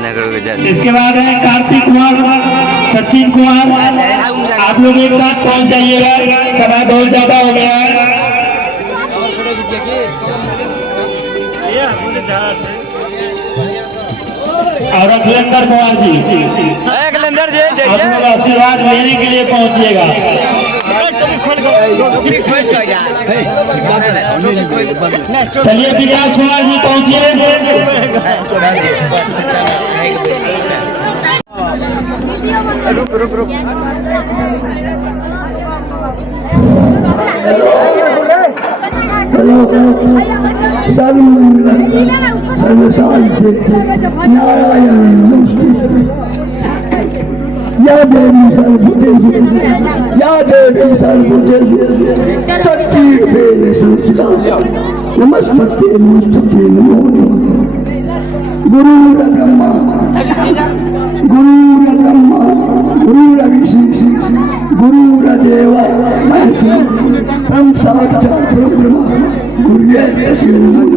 इसके बाद है कार्तिक कुमार, सचिन कुमार। आप लोग एक साथ पहुंच जाइएगा, समय बहुत ज्यादा हो गया है। और अखिलेंद्र कुमार जी, आप लोग आशीर्वाद लेने के लिए पहुंचिएगा। चलिए विकास कुमार जी पहुंचिए। रुक रुक रुक या देवी सर्वभूतेषु या देवी सर्वभूतेषु तत्तीर्पेण संस्थिता नमस्ते नमस्ते नमो गुरुर्ब्रह्मा गुरुर्ब्रह्मा गुरुर्विष्णु गुरुर्देव महेश्वर ब्रह्म साक्षात् परब्रह्म गुरुर्वे तस्मै नमः।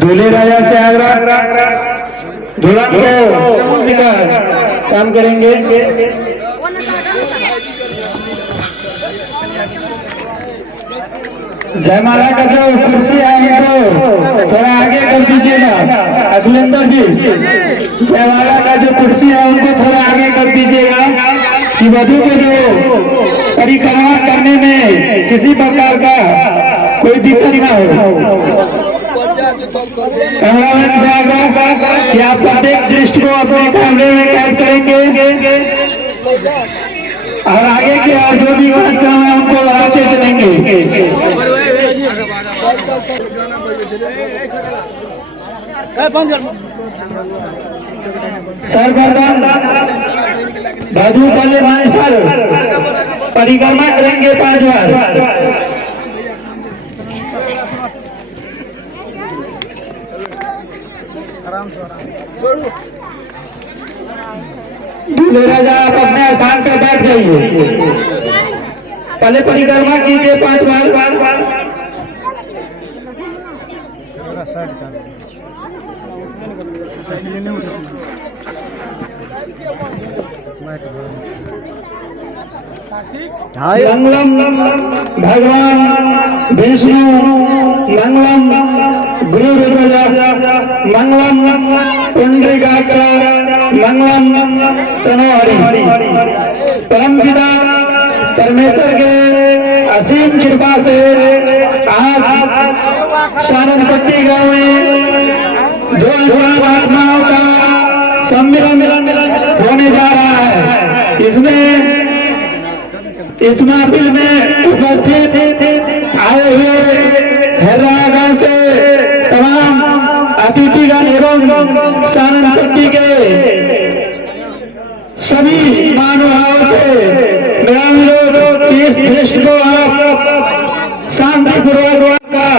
दूल्हे राजा से आगरा दुल्हन को काम करेंगे। जयमाला का जो कुर्सी है उनको थोड़ा आगे कर दीजिएगा। अखिलेंद्र जी, जयमाला का जो कुर्सी है उनको थोड़ा आगे कर दीजिएगा कि वधू को जो परिक्रमा करने में किसी प्रकार का कोई दिक्कत ना हो। कैमरामैन साहब कि आप प्रत्येक दृष्टि को अपने कैमरे में कैद करेंगे और आगे के और जो भी कार्यक्रम है उनको बढ़ाते चलेंगे। सर्वप्रथम वधू पहले मंच पर परिक्रमा करेंगे 5 बार। दूल्हे राजा आप अपने स्थान पर बैठ जाइए। पहले परिक्रमा कीजिए 5 बार। मंगलम भगवान विष्णु मंगलम गुरु मंगलम पुंडरीकाक्ष मंगलम तनोहरि। परम पिता परमेश्वर के असीम कृपा से आज साननपट्टी गांव में 2 आत्माओं का सम्मिलन होने जा रहा है। इसमें इस महफिल में उपस्थित आए हुए हैदराबाद से तमाम अतिथिगण एवं साननपट्टी के सभी महानुभावों से मेरा अनुरोध कि इस देश को आप शांतिपूर्वक का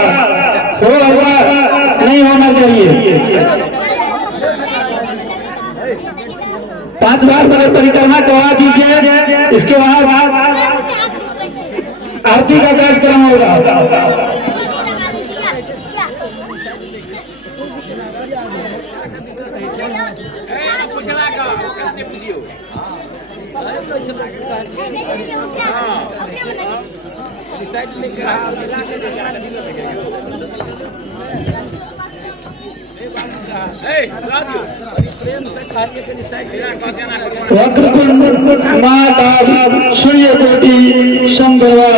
हुआ नहीं होना चाहिए। 5 बार परिक्रमा करवा दीजिए। इसके बाद आरती का कार्यक्रम होगा। वक्रतुंड महाकाल सूर्यकोटि संभवा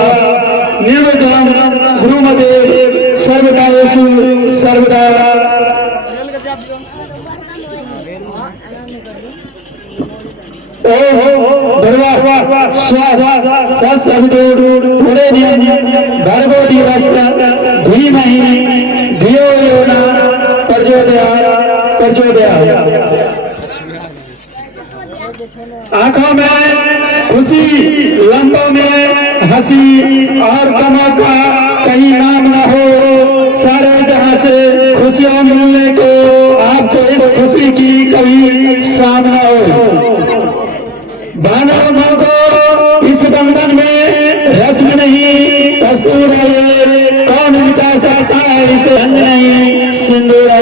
निर्विघ्नं गुरुमते सर्वकार्येषु सर्वदा। भर्गो दिवस्य धीमहि धियो यो न प्रचोदयात्। आंखों में खुशी, लंबों में हंसी और गमों का कहीं नाम न हो। सारे जहां से खुशियां मिलने को आपको इस खुशी की कभी शाम न हो। भावनाओं को इस बंधन में रस्म नहीं कस्तूर है, कौन मिटा सकता है इसे रंग नहीं सिंदूर है।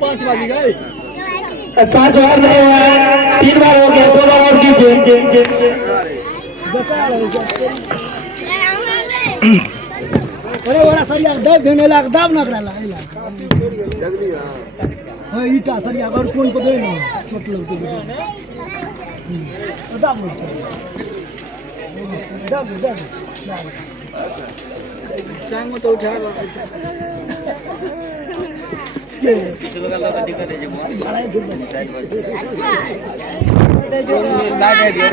पांच बाजी गए, 5 बार नहीं हुआ है, 3 बार हो गया, 2 बार और कीजिए। अरे बड़ा सरिया दब देने लाग दाब ना कराला हां ईटा सरिया और कौन को दे ना छोट लोग के दाब चांग में तो उठा लो पैसा के किसी लोग का दिक्कत है जो भाड़ा गिर जो साइड है दिया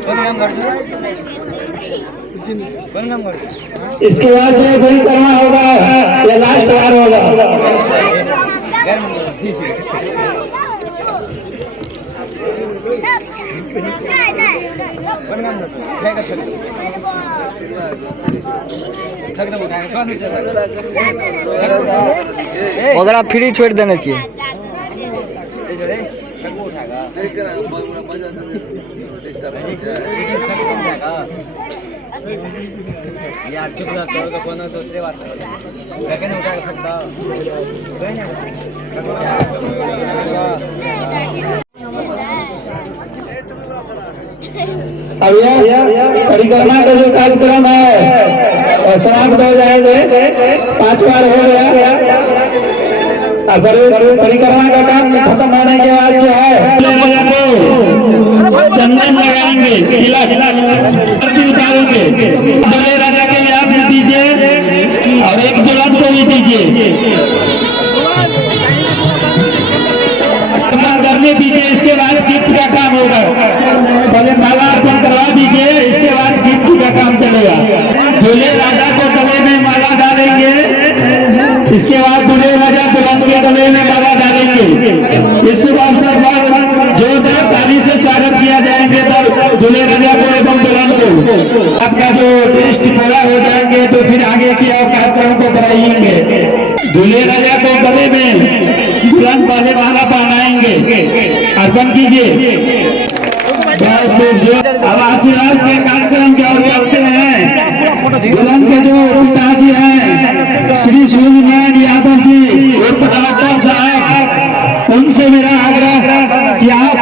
का काम कर इसके बाद जो वही करना होगा या लास्ट बार होगा। वगैरह फ्री छोड़ देना चाहिए। यार चुप रह तो कोनो दूसरे बात लेकिन उठा सकता अब यह परिक्रमा का जो कार्यक्रम है समाप्त हो जाएंगे। 5 बार हो गया। अब परिक्रमा का काम खत्म होने के बाद जो है चंदन लगाएंगे, उतारेंगे। बड़े राजा के लिए आप दीजिए और एक दुल्हन को भी दीजिए, करने दीजिए। इसके बाद गिफ्ट का काम होगा। पहले माला अर्पण करवा दीजिए, इसके बाद गिफ्ट का काम चलेगा। दूल्हे राजा को गले में माला डालेंगे, इसके बाद दूल्हे राजा दुल्हन के गले में माला डालेंगे। इस अवसर पर जोरदार ताली से स्वागत किया जाएंगे। तब दूल्हे राजा को एवं दुल्हन को आपका जो टेस्ट पूरा हो जाएंगे तो फिर आगे की और कार्यक्रम को बढ़ाएंगे। दूल्हे राजा को गले में दुल्हन वाले माला पहनाएंगे। अर्पण कीजिए। अब आशीर्वाद के कार्यक्रम की ओर चलते हैं। दुल्हन के जो पिताजी हैं श्री सूर्यनारायण यादव जी उर्फ डॉक्टर साहब, उनसे मेरा आग्रह कि आप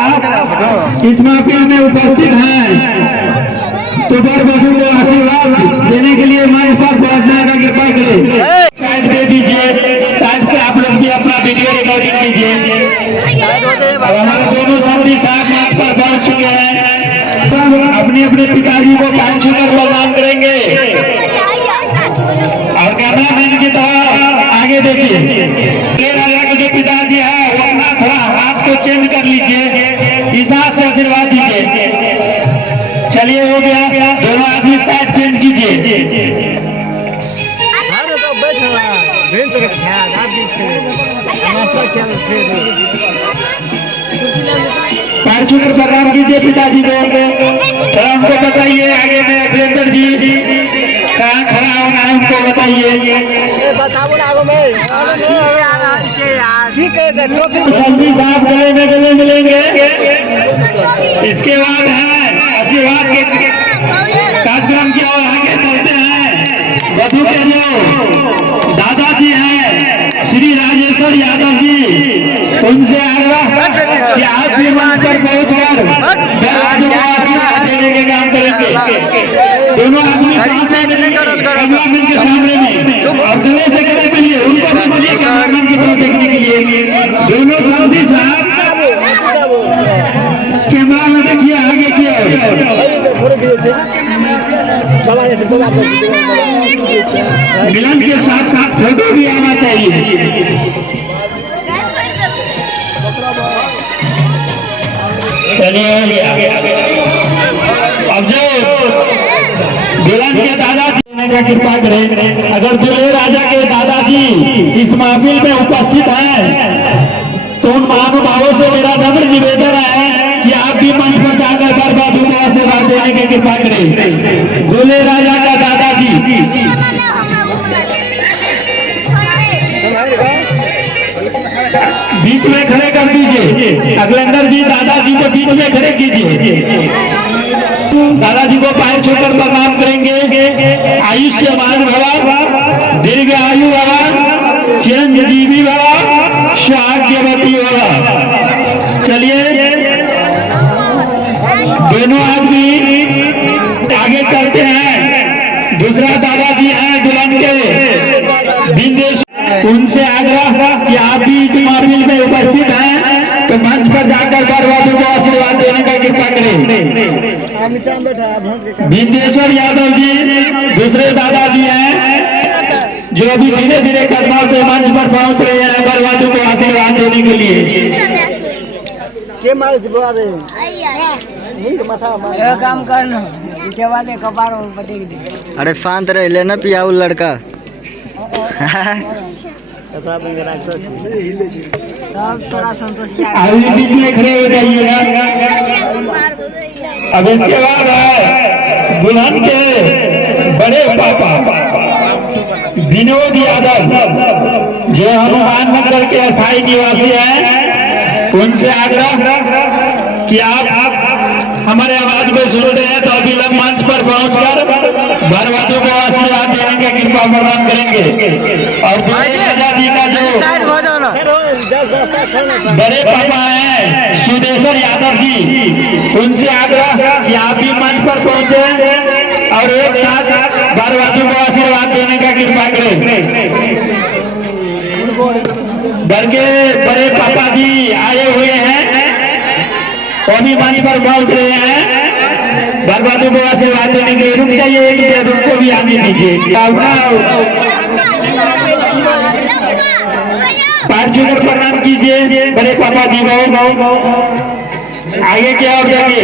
इस महफिल में उपस्थित हैं तो बर बधू को आशीर्वाद देने के लिए मंच पर पहुंचने का कृपा करें। साइड दे दीजिए, साइड से आप लोग भी अपना वीडियो रिकॉर्डिंग कीजिए। अब हमारे दोनों साथी साहब मंच पर पहुंच चुके हैं। सब अपने अपने पिताजी को 5 छूकर प्रणाम करेंगे और कैमरामैन की तरह आगे देखिए। राजा के जो पिताजी है वो अपना थोड़ा हाथ को चेंज कर लीजिए, इस हाथ से आशीर्वाद दीजिए। चलिए हो गया, दोनों आदमी साइड चेंज कीजिए। पैर छूकर प्रणाम कीजिए पिताजी को। उनको बताइए आगे में अखिलेंद्र जी कहाँ खड़ा होना है, उनको बताइए। सब्जी साहब गले में गले मिलेंगे। इसके बाद है आशीर्वाद के कार्यक्रम की ओर आगे चलते हैं। वधू के जो दादाजी हैं श्री राजेश्वर यादव जी, उनसे आग्रह कि आप भी मंच पर पहुंचकर दरवाजों को आशीर्वाद देने के काम करेंगे। दोनों आदमी साथ में कैमरामैन के सामने में और गले से गले मिलिए। उनको भी बोलिए कैमरामैन की तरफ देखने के लिए। दोनों साथी साहब कैमरा में देखिए आगे की ओर। मिलन के साथ साथ फोटो भी आना चाहिए। चलिए हो गया। अब जो दुल्हन के दादाजी का कृपा करें, अगर दूल्हे राजा के दादाजी इस महफिल में उपस्थित हैं तो उन महानुभावों से मेरा नम्र निवेदन है कि आप भी मंच पर जाकर बर्बादों को आशीर्वाद देने की कृपा करें। दूल्हे राजा का दादाजी बीच में खड़े कर दीजिए। अखिलेंद्र जी दादाजी को बीच में खड़े कीजिए। दादाजी को पैर छूकर प्रणाम करेंगे। आयुष्यमान भवा, दीर्घ आयु भवा, चिरंजीवी भवा, सौभाग्यवती भवा। चलिए दोनों आदमी आगे चलते हैं। दूसरा दादाजी हैं दुल्हन के विदेश, उनसे आग्रह कि आप भी इस महफिल में उपस्थित हैं तो मंच पर जाकर बर्बादों को आशीर्वाद देने का कृपा करें। विंदेश्वर यादव जी दूसरे दादाजी हैं जो अभी धीरे धीरे कदमों से मंच पर पहुंच रहे हैं बर्बादों को आशीर्वाद देने के लिए। काम करना वाले कबार अरे शांत रहे, लेना पियाऊ लड़का। थोड़ा संतोष अभी बीच में खड़े हो जाइएगा। अब इसके बाद है दुल्हन के बड़े पापा विनोद यादव जो हनुमान नगर के स्थायी निवासी हैं। उनसे आग्रह कि आप हमारे आवाज को सुन रहे हैं तो अभी लोग मंच पर पहुंचकर बर्बादों को आशीर्वाद देने की कृपा प्रदान करेंगे। और दूल्हे राजा जी का जो बड़े पापा हैं सुदेश्वर यादव जी, उनसे आग्रह कि आप भी मंच पर पहुंचे और एक साथ बर्बादों को आशीर्वाद देने का कृपा करें। घर के बड़े पापा जी आए हुए हैं, वो भी मंच पर पहुंच रहे हैं बर्बादों को आशीर्वाद देने के लिए। रुक जाइए, एक मिनट उनको भी आने दीजिए। पैर छूकर प्रणाम कीजिए बड़े पापा जी को। आगे क्या हो जाइए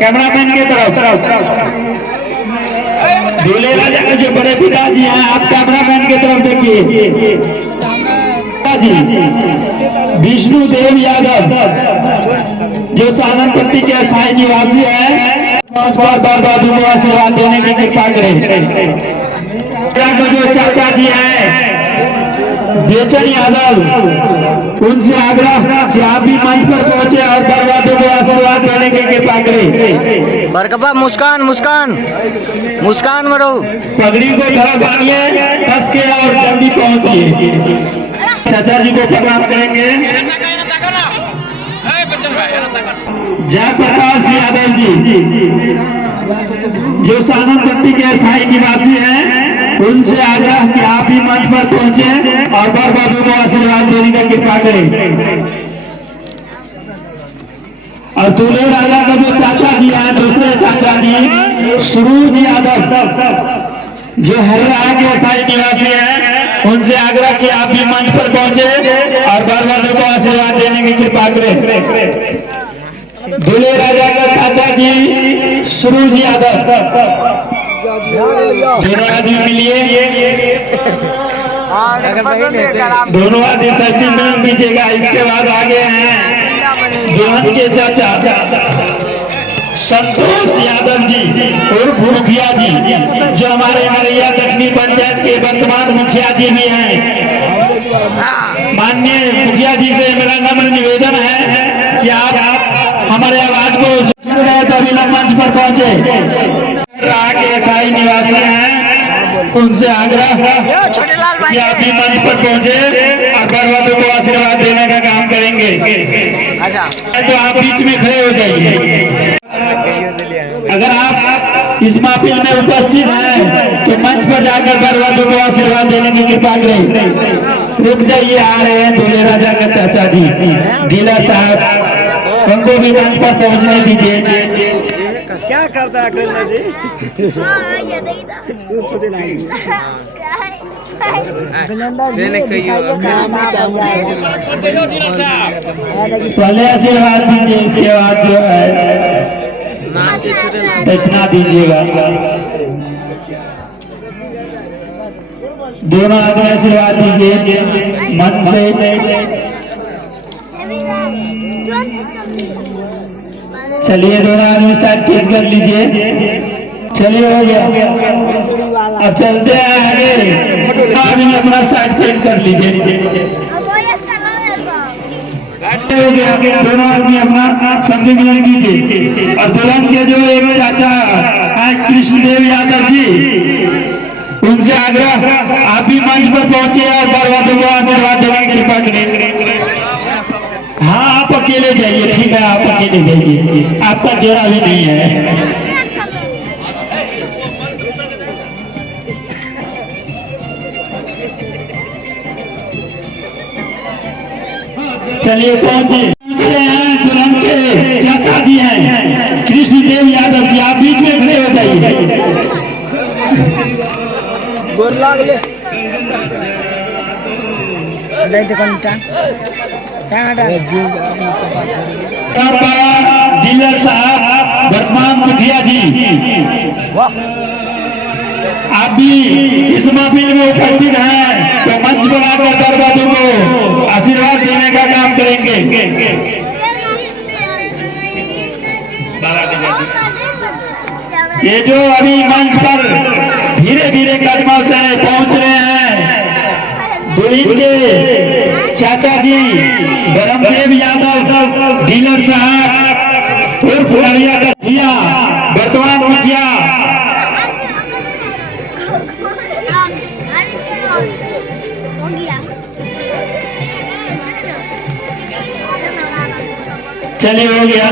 कैमरामैन के तरफ। दूल्हे राजा के जो बड़े पिताजी हैं आप कैमरामैन की तरफ देखिए। विष्णु देव यादव जो साननपट्टी के स्थायी निवासी है, बर्बादों को आशीर्वाद देने की कृपा करें। जो चाचा जी हैं बेचन यादव, उनसे आग्रह कि आप भी मंच पर पहुंचे और बर्बादों को आशीर्वाद देने की कृपा करें। बरकबा मुस्कान मुस्कान मुस्कान मरो। पगड़ी को धरा बांधिए कस के और जल्दी पहुंचिए। चाचा जी को प्रणाम करेंगे। जयप्रकाश यादव जी जो साननपट्टी के स्थायी निवासी हैं, उनसे आग्रह कि आप भी मंच पर पहुंचे और बर्बादों को आशीर्वाद देने का कृपा करें। और दूल्हे राजा का जो चाचा जी हैं दूसरे चाचा जी सुरूज यादव जो हरियाणा के स्थायी निवासी हैं, उनसे आग्रह कि आप भी मंच पर पहुंचे और बर्बादों को आशीर्वाद देने की कृपा करें। दूल्हे राजा का चाचा जी सुरूज यादव, दोनों आदमी मिलिए। दोनों आदमी सभी मिल दीजिएगा। इसके बाद आगे हैं दुल्हन के चाचा संतोष यादव जी उर्फ मुखिया जी जो हमारे नरिया दक्षिणी पंचायत के वर्तमान मुखिया जी भी हैं। माननीय मुखिया जी से मेरा नम्र निवेदन है कि आप हमारे आवाज को सुन रहे तो अभी लोग मंच पर पहुंचे। के स्थायी निवासी हैं, उनसे आग्रह कि आप भी मंच पर पहुंचे और बर्बादों को आशीर्वाद देने का काम करेंगे। तो आप बीच में खड़े हो जाइए। अगर आप इस महफिल में उपस्थित हैं तो मंच पर जाकर बर्बादों को आशीर्वाद देने की कृपा करें। रुक जाइए, आ रहे हैं दूल्हे राजा के चाचा जी गीला साहब, उनको भी मंच पर पहुंचने दीजिए। क्या करता है अखिलेंद्र जी? से ने कहियो पहले आशीर्वाद दीजिए, इसके बाद जो है नाम के छोटे नाम दक्षिणा दीजिएगा। दोनों आदमी आशीर्वाद दीजिए मन से। चलिए दोनों आदमी साथ चेक कर लीजिए। चलिए हो गया, अब चलते हैं आगे। आदमी अपना साइड चेक कर लीजिए। हो गया, दोनों आदमी अपना शब्द मिलन कीजिए। और दुल्हन के जो एक चाचा है कृष्णदेव यादव जी, उनसे आग्रह आप भी मंच पर पहुंचे और बरवादों को आशीर्वाद देने की कृपा करें। हाँ आप अकेले जाइए, ठीक है आप अकेले जाइए, आपका जोड़ा भी नहीं है। चलिए पहुंचे हैं, दुल्हन के चाचा जी हैं कृष्णदेव यादव जी, आप बीच में खड़े हो जाइए। गोर लागले नहीं तो कंटा डीलर साहब वर्तमान मुखिया जी, आप भी इस महफिल में उपस्थित हैं तो मंच बनाकर दरबारों को आशीर्वाद देने का काम करेंगे। ये जो अभी मंच पर धीरे धीरे कदमों से पहुंच रहे हैं दुल्हन के चाचा जी ब्रह्मदेव यादव डीलर साहब उर्फ अरिया मुखिया, वर्तमान मुखिया। चलिए हो गया।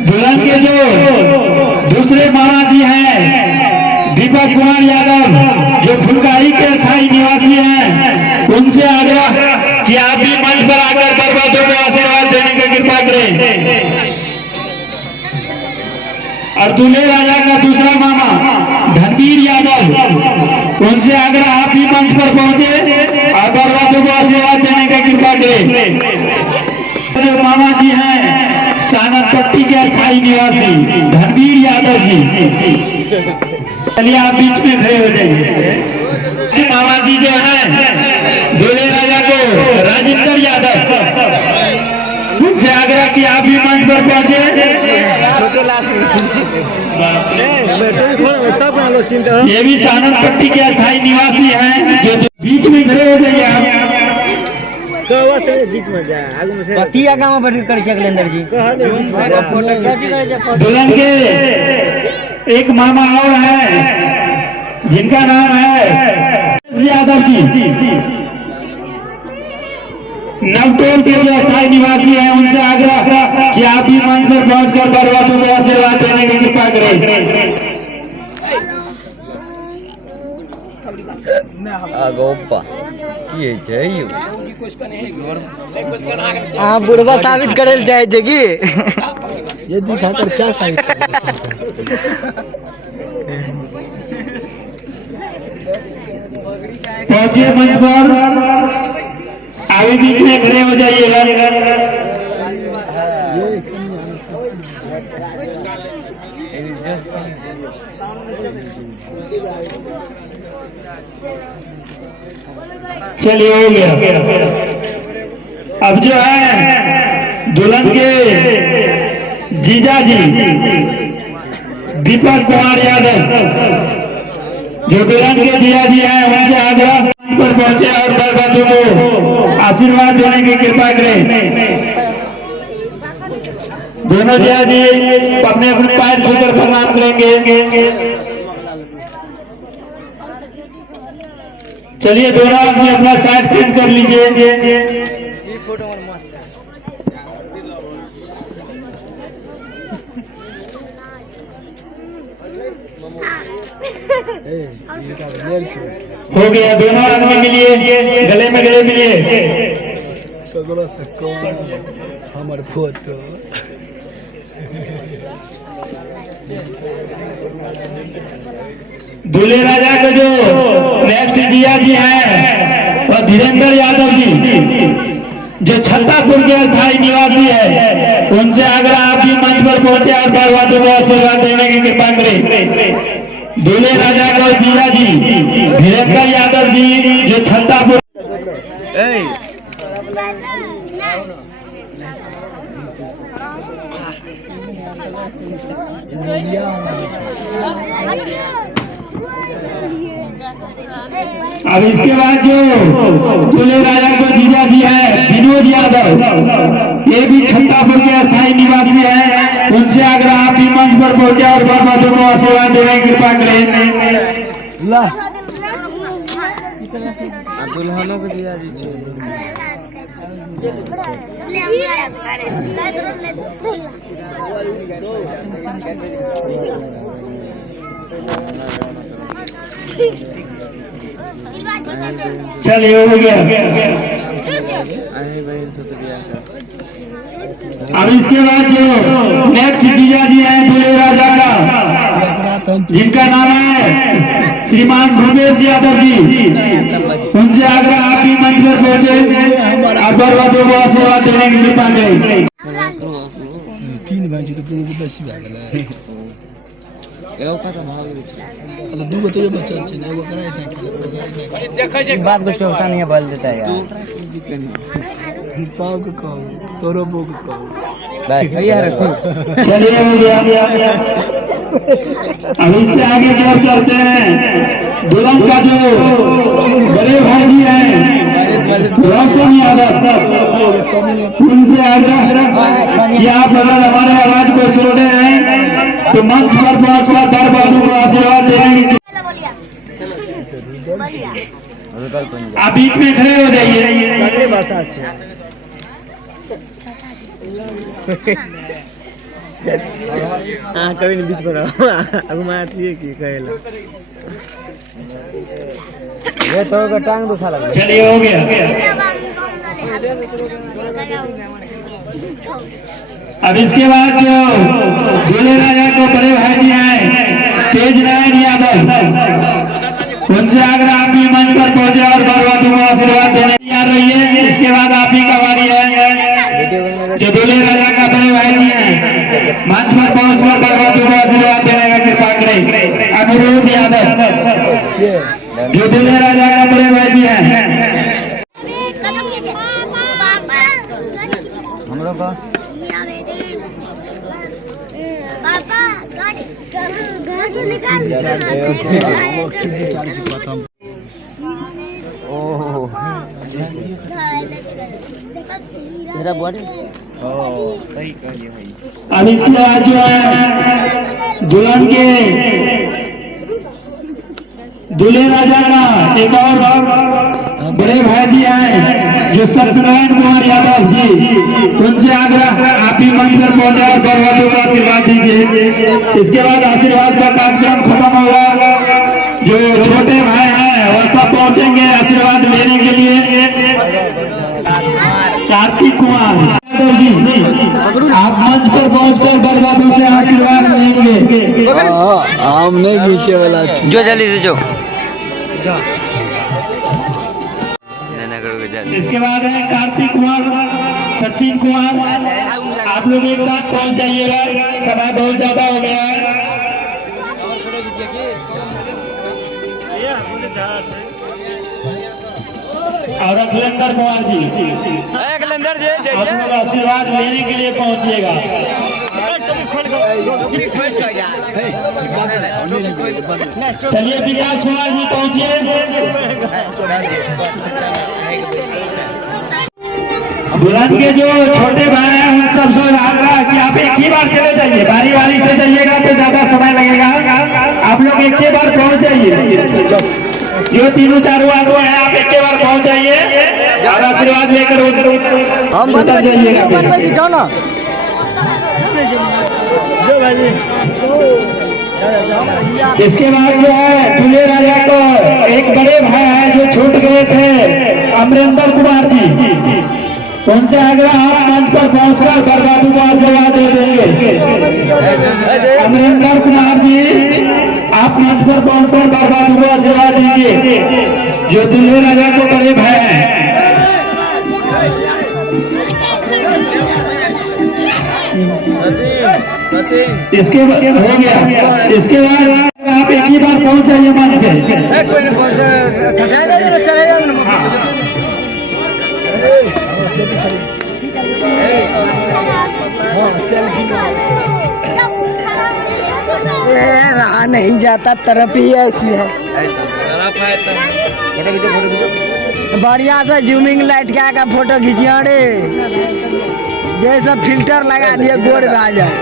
दुल्हन के जो दूसरे मामा जी हैं दीपक कुमार यादव, जो फुलकाई के स्थायी निवासी हैं, उनसे आग्रह कि आप भी मंच पर आकर बर्बादों को आशीर्वाद देने की कृपा करें। और दूल्हे राजा का दूसरा मामा धनवीर यादव, उनसे आग्रह आप भी मंच पर पहुंचे और बर्बादों को आशीर्वाद देने की कृपा करें। जो मामा जी हैं सानपट्टी के स्थायी निवासी धनवीर यादव जी, चलिए आप बीच में खड़े हो जाइए। मामा जी जो हैं दूल्हे राजा को राजेंद्र यादव, उनसे आग्रह कि आप भी मंच पर पहुंचे। छोटे लाल ये भी सानपट्टी के स्थायी निवासी हैं, जो बीच में खड़े हो जाइए आप। बीच में जा आगू में से पतिया गांव पर कर चकलेंदर जी दुल्हन के एक मामा और हैं जिनका नाम है यादव जी, नवटोल के जो स्थायी निवासी हैं, उनसे आग्रह कि आप भी मंच पर पहुंचकर बर्बादों को आशीर्वाद देने की कृपा करें। आगोपा की छै यौ आ बुढ़वा साबित करे ले चाहे कि ये दिखाकर क्या साबित करना चाहते पहुंचे मंच पर, आगे बीच में खड़े हो जाइएगा। चलिए हो गया। अब जो है दुल्हन के जीजा जी दीपक कुमार यादव, जो दुल्हन के जीजा जी हैं, उनसे आग्रह पर पहुंचे और बरबादों को आशीर्वाद देने की कृपा करें। दोनों जीजा जी अपने अपने पैर छूकर प्रणाम करेंगे। चलिए दोनों आदमी अपना साइड चेंज कर लीजिए। हो गया, दोनों आदमी मिलिए, गले में गले मिलिए। हमारे फोटो दूल्हे राजा के जो नेक्स्ट जिया जी हैं और धीरेन्द्र यादव जी जो छत्तापुर के स्थायी निवासी है, उनसे अगर आप भी मंच पर पहुंचे और बरवादों को आशीर्वाद देने की कृपा करें। दूल्हे राजा को जिया जी धीरेन्द्र यादव जी जो छत्तापुर अब इसके बाद जो दूल्हे राजा को जीजा जी है विनोद यादव, ये भी छत्तापुर के स्थायी निवासी है, उनसे अगर आप भी मंच पर पहुंचे और बरबादों को आशीर्वाद देने की कृपा करें। दुल्हनों को दिया दीजिए। चलिए हो गया। अब इसके बाद जो नेक्स्ट जीजा जी हैं दूल्हे राजा का, जिनका नाम है श्रीमान भूपेश यादव जी, उनसे अगर आप भी मंच पर पहुंचे आप बरबादों को आशीर्वाद देने की कृपा करें। 3 भाइ के पुरो बेसी भए गेलै एगो का तो भाग गई छै मतलब दूगो तो ये बच्चा छै एगो कराय था देखै छै बात को चौका नहीं बोल देता यार सब को कहू तोरो बो को कहू भाई यार चलिए हो गया। अब इससे आगे क्या करते हैं, दुल्हन का जो बड़े भाई जी हैं रोशन यादव, उनसे आग्रह कि आप अगर हमारे आवाज को सुन रहे हैं तो मंच पर पहुंचकर बरबादों को आशीर्वाद देंगे। आप बीच में खड़े हो जाइए। भाषा छै हाँ कभी नहीं बीच पर अब मैं ठीक ही कहेला ये तो का टांग दुखा लग चलिए हो गया। अब इसके बाद जो दूल्हे राजा को बड़े भाई जी हैं तेज नारायण यादव, उनसे अगर आप भी मंच पर पहुंचे और बरबादों को आशीर्वाद देने तैयार रहिए। इसके बाद आप ही का बारी है, जो दूल्हे राजा का बड़े भाई जी हैं मंच पर पहुंचकर बरबादों को आशीर्वाद देने का कृपा करें। अनिरुद्ध यादव जो दूल्हे राजा का बड़े भाई जी हैं। हम लोग का घर से निकाल तेरा बॉडी अब इसके बाद जो है दुल्हन के दूल्हे राजा का एक और बड़े भाई जी हैं जो सत्यनारायण कुमार यादव जी, उनसे आग्रह आप ही मंच पर पहुंचे और बरबादों को आशीर्वाद दीजिए। इसके बाद आशीर्वाद का कार्यक्रम खत्म होगा। जो छोटे भाई हैं वो सब पहुंचेंगे आशीर्वाद लेने के लिए। कार्तिक कुमार यादव जी आप मंच पर पहुंचकर बरबादों से आशीर्वाद लेंगे। हम नहीं खींचे वाला जो जल्दी से जो इसके बाद है कार्तिक कुमार, सचिन कुमार, आप लोग एक साथ पहुंच जाइएगा, समय बहुत ज्यादा हो गया है। और अखिलेंद्र कुमार जी आप लोग आशीर्वाद लेने के लिए पहुंचिएगा। चलिए विकास कुमार जी पहुंचिए। दुल्हन के जो छोटे भाई हैं उन सब से आग्रह कि आप एक ही बार चले जाइए, बारी बारी से जाइएगा तो ज्यादा समय लगेगा। आप लोग एक ही बार पहुंच जाइए। जो तीनों चारों आदमी हैं आप एक ही बार पहुंच जाइए और आशीर्वाद लेकर हम उतर जाइएगा। जाओ ना इसके बाद जो है दूल्हे राजा को एक बड़े भाई हैं जो छूट गए थे, अमरेंद्र कुमार जी, उनसे आग्रह आप मंच पर पहुंचकर बरबाबू को आशीर्वाद दे देंगे। अमरिंदर कुमार जी, आप मंच पर पहुंचकर बरबाबू को आशीर्वाद दीजिए, जो दुल्हे राजा को बड़े भाई हैं। इसके हो गया, इसके बाद आप एक ही बार पहुंच जाइए मंच पे। रहा नहीं जाता, तरफ ही ऐसी है। बढ़िया से जूमिंग लाइट क्या का फोटो खींचिया रे, जैसा फिल्टर लगा दिए गोड़ में आ जाए,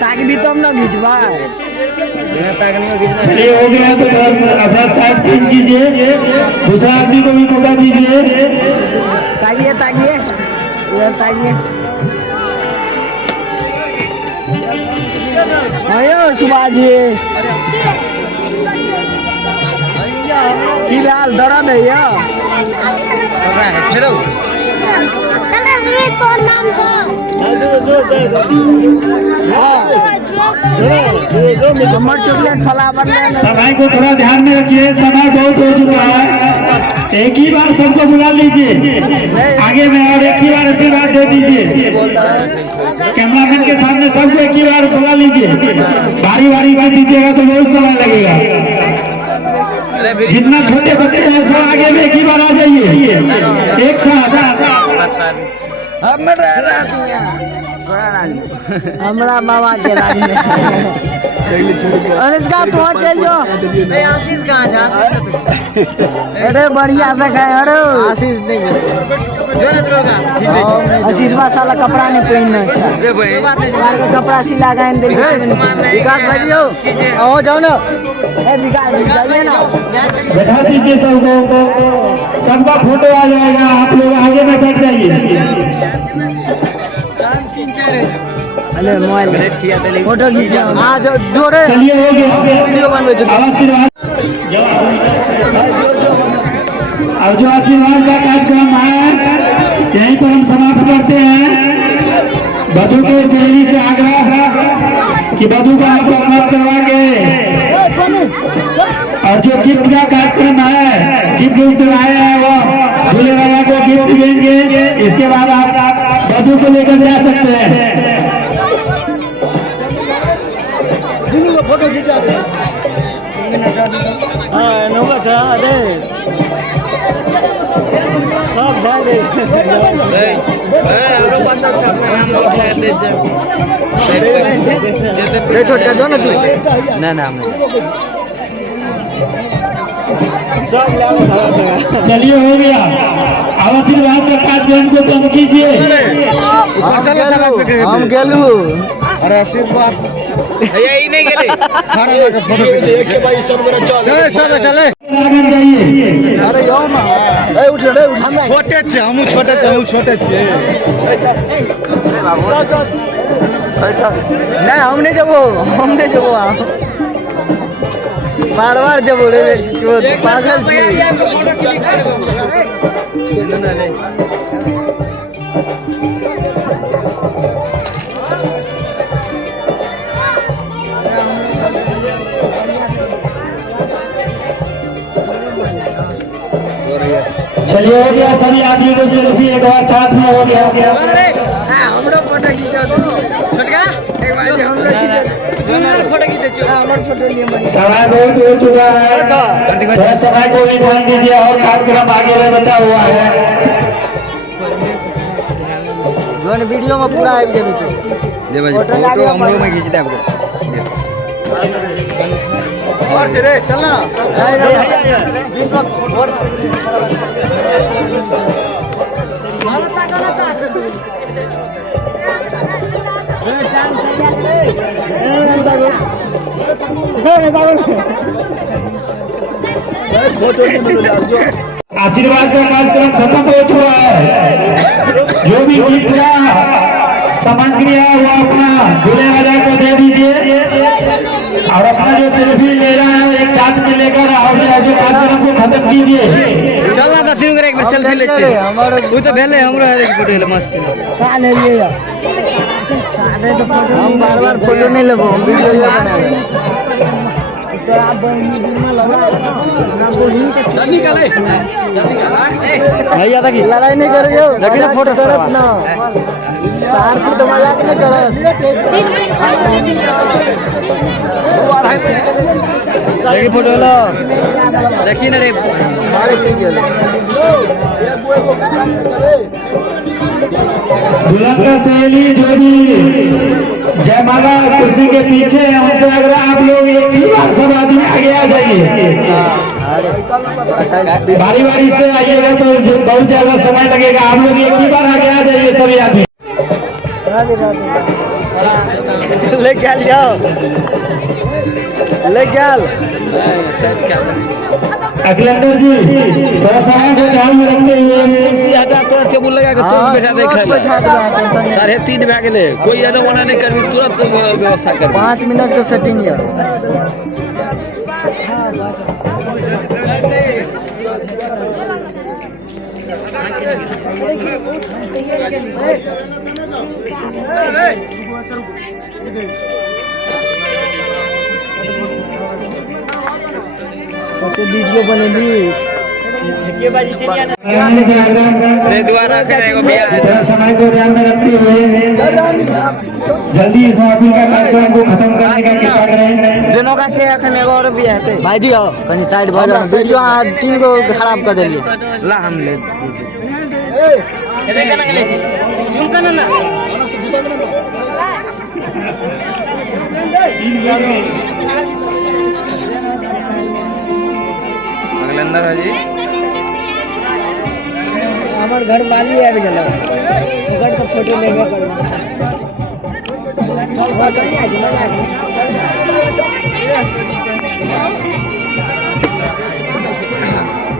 ताकि भी तुम ना खींचवा। चलिए हो गया तो अपना साइड चेंज कीजिए, दूसरा आदमी को भी मौका दीजिए। ताकिए ताकिए इधर ताकिए। आयो सुभाष जी, फिलहाल दर्द है या कौन नाम छो? हमर चॉकलेट फ्लावर समय को थोड़ा ध्यान में रखिए, समय बहुत हो चुका है। एक ही बार सबको बुला लीजिए आगे में, और एक ही बार आशीर्वाद दे दीजिए। कैमरामैन के सामने सबको एक ही बार बुला लीजिए, बारी बारी से दीजिएगा तो बहुत समय लगेगा। जितना छोटे बच्चे हैं सब आगे में एक ही बार आ जाइए एक साथ। हमारा मामा के राज में अनुष्का पहुंच जाइयो। आशीष कहाँ है? अरे बढ़िया से खाए। अरे आशीष नहीं, आशीष साला कपड़ा नहीं पहनना। अच्छा कपड़ा सिला गए विकास भाई आओ जाओ ना, विकास जाइए ना, बैठा दीजिए सबको, सबका फोटो आ जाएगा। आप लोग आगे में बैठ जाइए। अरे मोबाइल फोटो खींचो। हाँ जो जोड़े चलिए हो गया, वीडियो बनवे जो आशीर्वाद। अब जो आशीर्वाद का कार्यक्रम है यहीं पर हम समाप्त करते हैं। वधू के सहेली से आग्रह कि वधू को आप मत करवा के, और जो गिफ्ट का कार्यक्रम है, गिफ्ट आए हैं वो दूल्हे वाला को गिफ्ट देंगे। इसके बाद आप वधू को लेकर जा सकते हैं। फोटो खींचा दे। हाँ नौका था अरे सब जाए रे छोटका जो ना तू ना ना सब चलिए हो गया। अब आशीर्वाद का कार्यक्रम को बंद कीजिए। हम गेलू। अरे आशीर्वाद यही नहीं गेले चले। अरे यो ना उठ रे उठ, हम छोटे छे, हम छोटे छे, हम छोटे छे। नहीं हम नहीं जबो, हम नहीं जबो, बार बार जबो रे चोद पागल छी। चलिए हो गया, सभी आदमी को सेल्फी एक बार साथ में हो गया। हम लोग फोटो खींचा छोटका एक बार हम लोग फोटो खींचे समय बहुत हो चुका है, थोड़ा समय को भी ध्यान दीजिए और कार्यक्रम आगे में बचा हुआ है। जोन वीडियो में पूरा आ गया फोटो हम लोग में खींचते आपको और रे चलना आशीर्वाद का कार्यक्रम खत्म हो चुका है। जो भी गिफ्ट का सामग्री है वो अपना दूल्हे वाला को दे दीजिए, और अपना जो सेल्फी ले रहा है एक साथ में लेकर और जो कार्यक्रम को खत्म कीजिए। हमरा तीन एक बार सेल्फी ले छी हमर उ तो भेले हमरो है फोटो ले मस्त का ले लिए यार सादे तो फोटो हम बार-बार फोटो नहीं लेबो हम वीडियो बना लेबो तो आप बहनी दिन में लगा ना बोली चल निकाले भैया देखी लड़ाई नहीं करियो देखी ना फोटो करत ना सार तो मजाक नहीं करत देखी फोटो लो देखी ना रे मारे ठीक है दुल्हन का सहेली जोड़ी जयमाला कुर्सी के पीछे है। उनसे अगर आप लोग एक ही बार सब आदमी आगे आ जाइए, बारी बारी से आइएगा तो बहुत ज्यादा समय लगेगा। आप लोग एक ही बार आगे आ जाइए सभी आदमी। ले गल जाओ ले गल अखिलेंद्र जी थोड़ा समय को ध्यान में रखते हुए टेबुल लगा के तुरंत बैठा दे साढ़े 3 भए गेलै कोई एना ओना नहीं करबी तुरंत व्यवस्था कर 5 मिनट के सेटिंग है तो वीडियो बनेली के बाजी दोबारा फिर एगो बियाह है थोड़ा समय को ध्यान में रखते हुए जल्दी इस महफिल का कार्यक्रम को खत्म करने का कृपा करें। जनों का के अखन एगो और बियाह है भाई जी आओ कनी साइड भ जाओ वीडियो 3 को खराब कर देलिए ला हम ले एबे केना गेलै छी झुम कना ना अगलेंदर जी हमर घर वाली आबि गेल ओकर तो फोटो लेबे करब चल घर कनी आज मजाक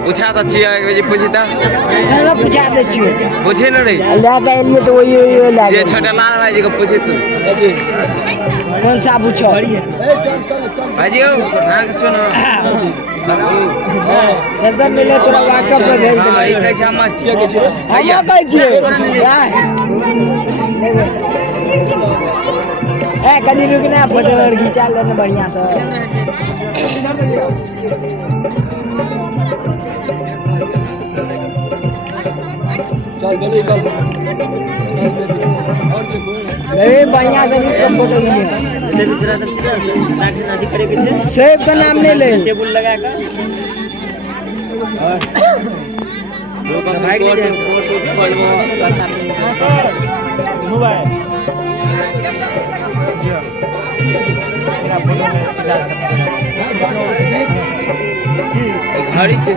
पूछा तो छिया एक बजे पूछी था चलो पूछा दे छियो पूछे न रे ला के लिए तो वही ला ये छोटा लाल भाई जी को पूछे तू कौन सा पूछो भाई जी हां कुछ ना नजर ले ले तोरा व्हाट्सएप पे भेज दे हां ई कह छमा छिए के छै भैया कहै छिए ए कनी रुकना फोटो और खिंचा लेने बढ़िया से चल गेलै चल अरे बढ़िया से फोटो लिए सेब का नाम नहीं ले टेबल लगा कर भाई मोबाइल घड़ी से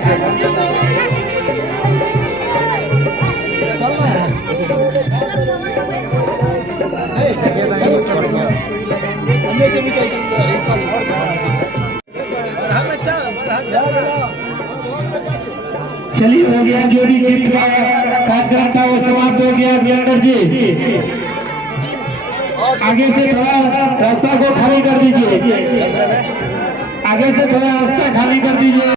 चलिए हो गया जो भी गिफ्ट का कार्यक्रम था वो समाप्त हो गया। अभियंकर जी आगे से थोड़ा रास्ता को खाली कर दीजिए, आगे से थोड़ा रास्ता खाली कर दीजिए।